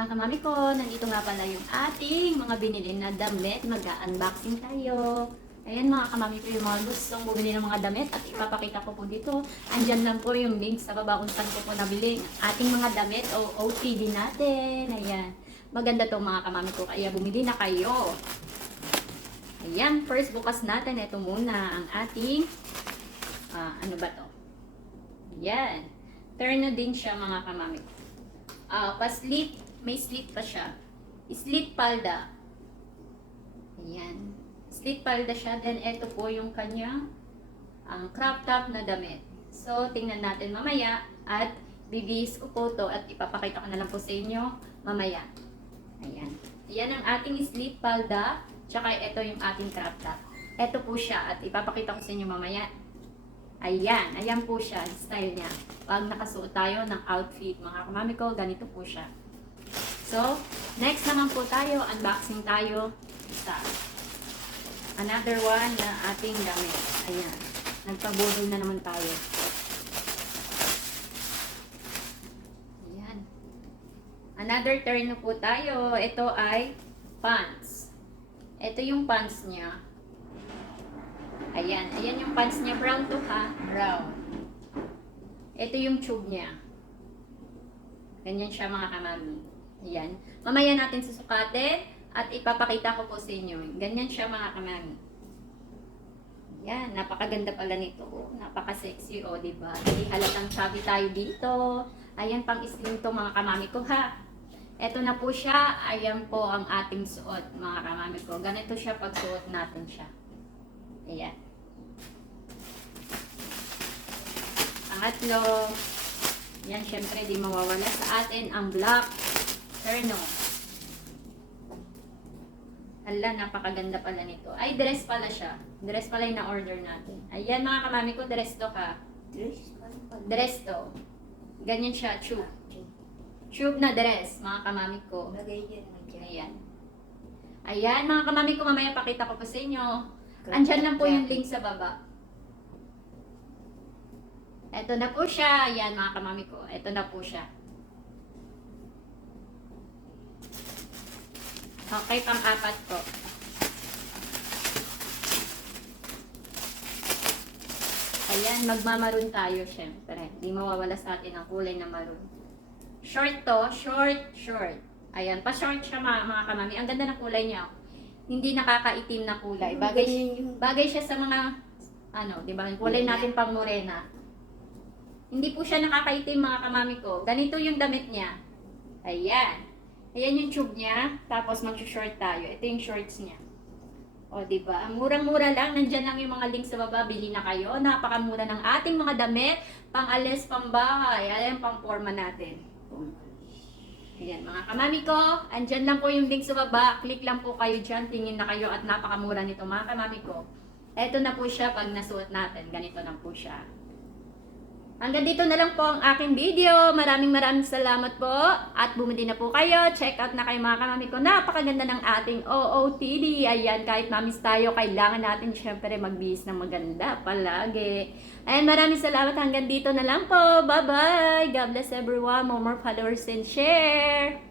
mga kamami ko, nandito nga pala yung ating mga binili na damit. Mag-unboxing tayo. Ayan mga kamami ko, yung mga gustong bumili ng mga damit at ipapakita ko po dito. Andyan lang po yung link sa baba kung saan ko po nabili ang ating mga damit o OTD natin. Ayan. Maganda to mga kamami ko, kaya bumili na kayo. Ayan, first bukas natin. Ito muna ang ating, ano ba to? Ayan. Terno din siya mga kamami ko. Pa-slit, may slit pa siya. Slit palda. Ayan. Slit palda siya. Then, ito po yung kanyang crop top na damit. So, tingnan natin mamaya. At, bibihis ko po to at ipapakita ko na lang po sa inyo mamaya. Ayan. Ayan ang ating slit palda. Tsaka, ito yung ating crop top. Ito po siya at ipapakita ko sa inyo mamaya. Ayan, ayan po siya, style niya. Pag nakasuot tayo ng outfit, mga kamami ko, ganito po siya. So, next naman po tayo, unboxing tayo sa another one na ating damit. Ayan, nagpabudol na naman tayo. Ayan. Another turn na po tayo. Ito ay pants. Ito yung pants niya. Ayan. Ayan yung pants niya. Brown to ha. Brown. Ito yung tube niya. Ganyan siya mga kamami. Ayan. Mamaya natin susukatin at ipapakita ko po sa inyo. Ganyan siya mga kamami. Ayan. Napakaganda pala nito. Napaka-sexy o diba? Hindi halatang chubby tayo dito. Ayan pang slim to mga kamami ko ha. Ito na po siya. Ayan po ang ating suot mga kamami ko. Ganito siya pag suot natin siya. Ayan. Pangatlo, yan syempre di mawawala sa atin ang black terno. Hala, napakaganda pala nito. Ay, dress pala siya. Dress pala yung na-order natin. Ayan mga kamami ko, dress to ka. Dress to. Ganyan siya, tube. Tube na dress, mga kamami ko. Ayan. Ayan mga kamami ko, mamaya pakita ko pa sa inyo. Andyan lang po yung link sa baba. Ito na po siya. Ayan mga kamami ko. Ito na po siya. Okay, pang-apat po. Ayan, magmamaroon tayo syempre. Hindi mawawala sa atin ang kulay na maroon. Short to. Short. Ayan, pa-short siya mga kamami. Ang ganda ng kulay niya. Hindi nakakaitim na kulay. Bagay siya sa mga, di ba? Kulay natin pang morena. Hindi po siya nakakaitim mga kamami ko. Ganito yung damit niya. Ayan. Ayan yung tube niya. Tapos mag-short tayo. Ito yung shorts niya. O, di ba? Murang-mura lang. Nandyan lang yung mga links sa baba. Bili na kayo. Napakamura ng ating mga damit. Pang-alis, pang-bahay. Ayan, pang-forma natin. Ayan, mga kamami ko, andyan lang po yung link sa baba. Click lang po kayo dyan, tingin na kayo at napakamura nito mga kamami ko. Eto na po siya pag nasuot natin. Ganito na po siya. Hanggang dito na lang po ang aking video. Maraming salamat po. At bumili na po kayo. Check out na kayo mga kamami ko. Napakaganda ng ating OOTD. Ayan, kahit mamis tayo, kailangan natin syempre magbihis ng maganda palagi. Ayan, maraming salamat. Hanggang dito na lang po. Bye-bye. God bless everyone. More followers and share.